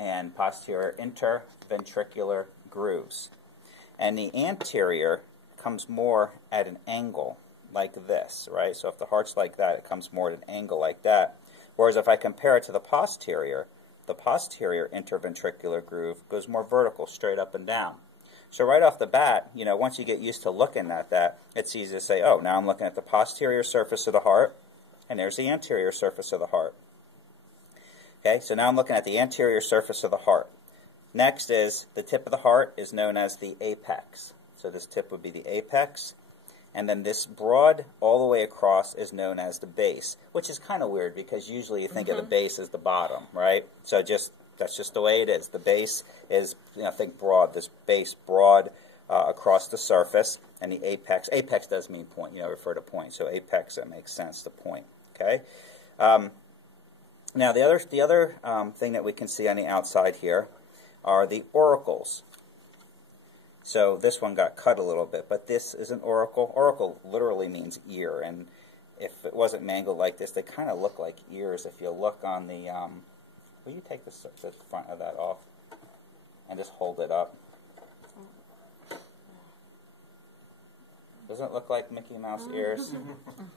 and posterior interventricular grooves. And the anterior comes more at an angle like this, right? So if the heart's like that, it comes more at an angle like that. Whereas if I compare it to the posterior interventricular groove goes more vertical, straight up and down. So right off the bat, once you get used to looking at that, it's easy to say, oh, now I'm looking at the posterior surface of the heart, and there's the anterior surface of the heart. Okay, so now I'm looking at the anterior surface of the heart. Next is the tip of the heart is known as the apex. So this tip would be the apex. And then this broad all the way across is known as the base, which is kind of weird because usually you think of the base as the bottom, right? So that's just the way it is. The base is, think broad, this base broad across the surface, and the apex. Apex does mean point, refer to point. So apex, it makes sense to point, okay? Now the other thing that we can see on the outside here are the auricles. So this one got cut a little bit, but this is an auricle. Auricle literally means ear, and if it wasn't mangled like this, they kind of look like ears. If you look on the, will you take the front of that off and just hold it up? Doesn't it look like Mickey Mouse ears?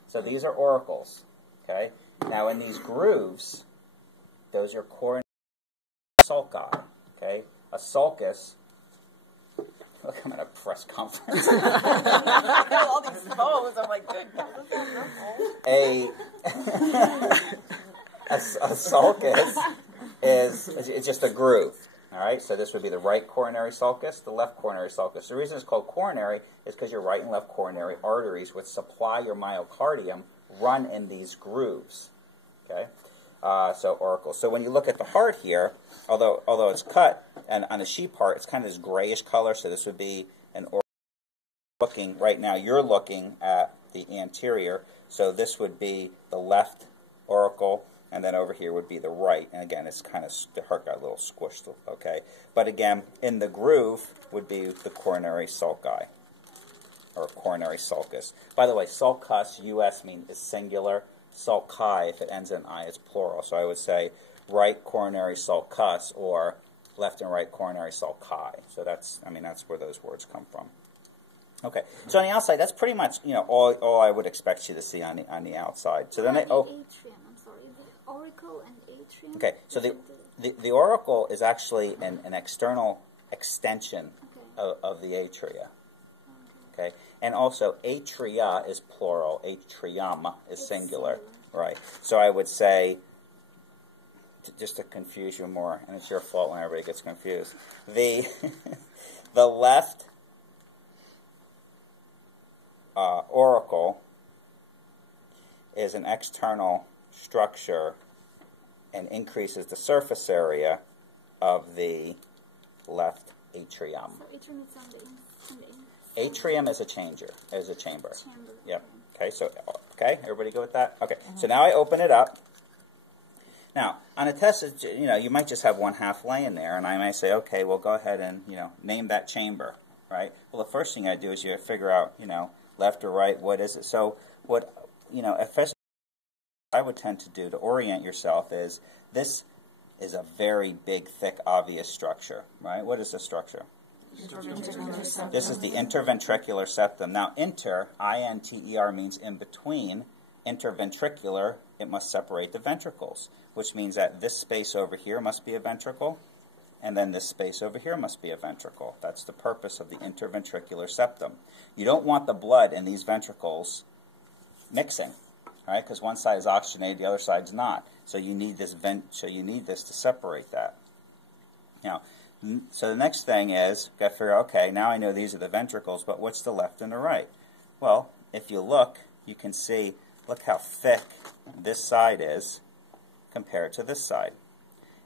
So these are auricles, okay? Now in these grooves, those are coronary sulci, okay? A sulcus. Look, I'm at a press conference. All these phones, I'm like, good God. A sulcus is just a groove. All right, so this would be the right coronary sulcus, the left coronary sulcus. The reason it's called coronary is because your right and left coronary arteries, which supply your myocardium, run in these grooves. Okay, so auricle. So when you look at the heart here, although it's cut, and on the sheep heart, it's kind of this grayish color, so this would be an auricle. Looking right now, you're looking at the anterior, so this would be the left auricle, and then over here would be the right. And again, it's kind of, the heart got a little squished, okay? But again, in the groove would be the coronary sulci, or coronary sulcus. By the way, sulcus, US is singular. Sulci, if it ends in I, is plural. So I would say right coronary sulcus, or left and right coronary sulci. So that's where those words come from. Okay, so on the outside, that's pretty much all I would expect you to see on the outside. So then atrium. I'm sorry, the auricle and atrium. Okay, so the auricle is actually an external extension of the atria. Okay, and also atria is plural, atrium is singular, right? So I would say, just to confuse you more, and it's your fault when everybody gets confused, the left auricle is an external structure and increases the surface area of the left atrium. So atrium is on the Atrium is a chamber. Yep. Okay, so, everybody go with that? Okay, so now I open it up. Now, on a test, you might just have one half laying there, and I might say, okay, well, go ahead and, name that chamber, right? Well, the first thing I do is you figure out, left or right, what is it? So, what I would tend to do to orient yourself is, this is a very big, thick, obvious structure, right? What is this structure? This is the interventricular septum. Now, I-N-T-E-R, means in between. Interventricular, it must separate the ventricles, which means that this space over here must be a ventricle, and then this space over here must be a ventricle. That's the purpose of the interventricular septum. You don't want the blood in these ventricles mixing, right? Because one side is oxygenated, the other side's not. So you need this to separate that. Now, so the next thing is, got to figure out, okay, now I know these are the ventricles, but what's the left and the right? Well, if you look, you can see, look how thick this side is compared to this side.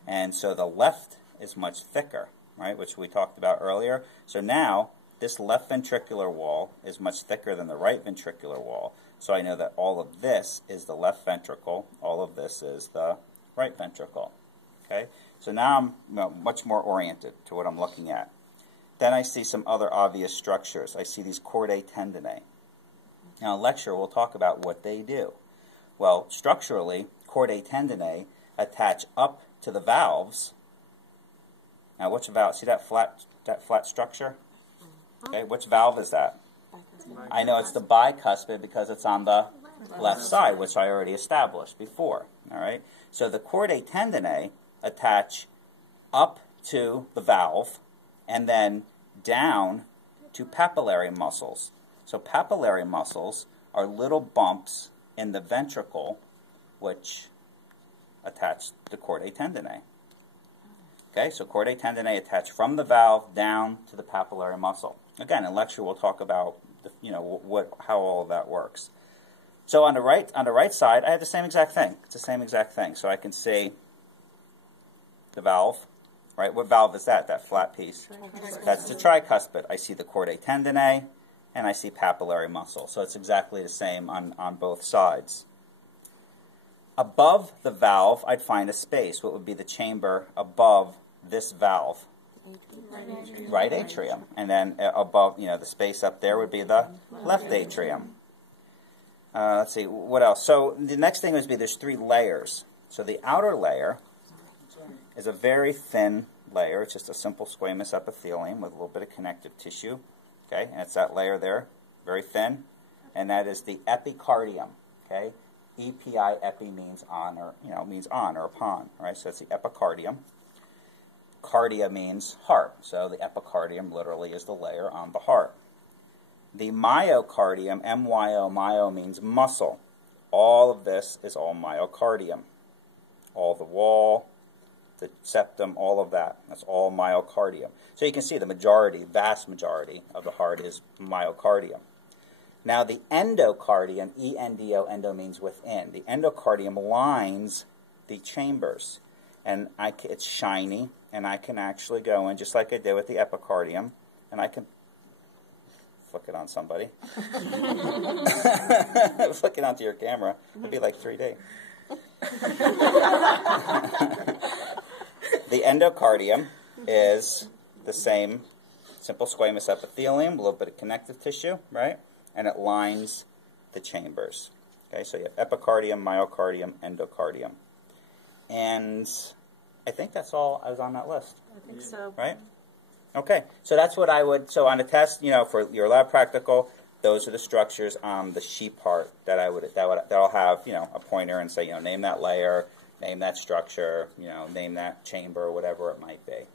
And so the left is much thicker, right, which we talked about earlier. So now, this left ventricular wall is much thicker than the right ventricular wall. So I know that all of this is the left ventricle, all of this is the right ventricle. Okay? So now I'm much more oriented to what I'm looking at. Then I see some other obvious structures. I see these chordae tendineae. Now in lecture we'll talk about what they do. Well, structurally, chordae tendineae attach up to the valves Now, which valve? See that flat structure? Okay, which valve is that? I know it's the bicuspid because it's on the left side, which I already established before. All right. So the chordae tendineae attach up to the valve and then down to papillary muscles. So papillary muscles are little bumps in the ventricle which attach the chordae tendineae. Okay, so chordae tendineae attach from the valve down to the papillary muscle. Again, in lecture we'll talk about how all of that works. So on the right side, I have the same exact thing. It's the same exact thing. So I can see the valve, right? What valve is that? That flat piece. That's the tricuspid. I see the chordae tendineae, and I see papillary muscle. So it's exactly the same on both sides. Above the valve, I'd find a space. What would be the chamber above this valve? Right atrium. And then above, the space up there would be the left atrium. Let's see, what else? So the next thing would be there's 3 layers. So the outer layer is a very thin layer. It's just a simple squamous epithelium with a little bit of connective tissue. Okay, and it's that layer there, very thin. And that is the epicardium. Okay, EPI, epi means on or, means on or upon. Right, so it's the epicardium. Cardia means heart. So the epicardium literally is the layer on the heart. The myocardium, M-Y-O, myo means muscle. All of this is all myocardium. All the wall, the septum, all of that. That's all myocardium. So you can see the vast majority of the heart is myocardium. Now the endocardium, E-N-D-O, endo means within. The endocardium lines the chambers. And it's shiny, and I can actually go in, just like I did with the epicardium, and I can flick it on somebody. Flick it onto your camera. It'd be like 3D. The endocardium is the same simple squamous epithelium, a little bit of connective tissue, right? And it lines the chambers. Okay, so you have epicardium, myocardium, endocardium. And I think that's all I was on that list. I think so. Right? Okay, so that's what I would, so on a test, for your lab practical, those are the structures on the sheet part that'll have, a pointer and say, name that layer, name that structure, name that chamber, or whatever it might be.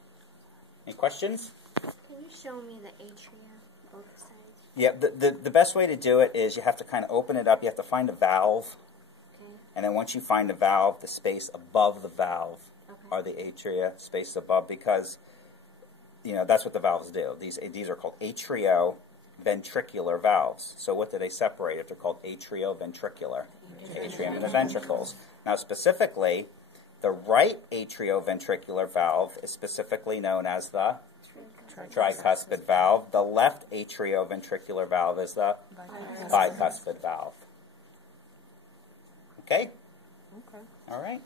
Any questions? Can you show me the atria, both sides? Yeah, the best way to do it is you have to kind of open it up. You have to find a valve. Okay. And then once you find the valve, the space above the valve Okay. are the atria, space above, because that's what the valves do. These are called atrioventricular valves. So what do they separate if they're called atrioventricular? Atrium and the ventricles. Now specifically, the right atrioventricular valve is specifically known as the tricuspid valve. The left atrioventricular valve is the bicuspid valve. Okay? Okay. All right.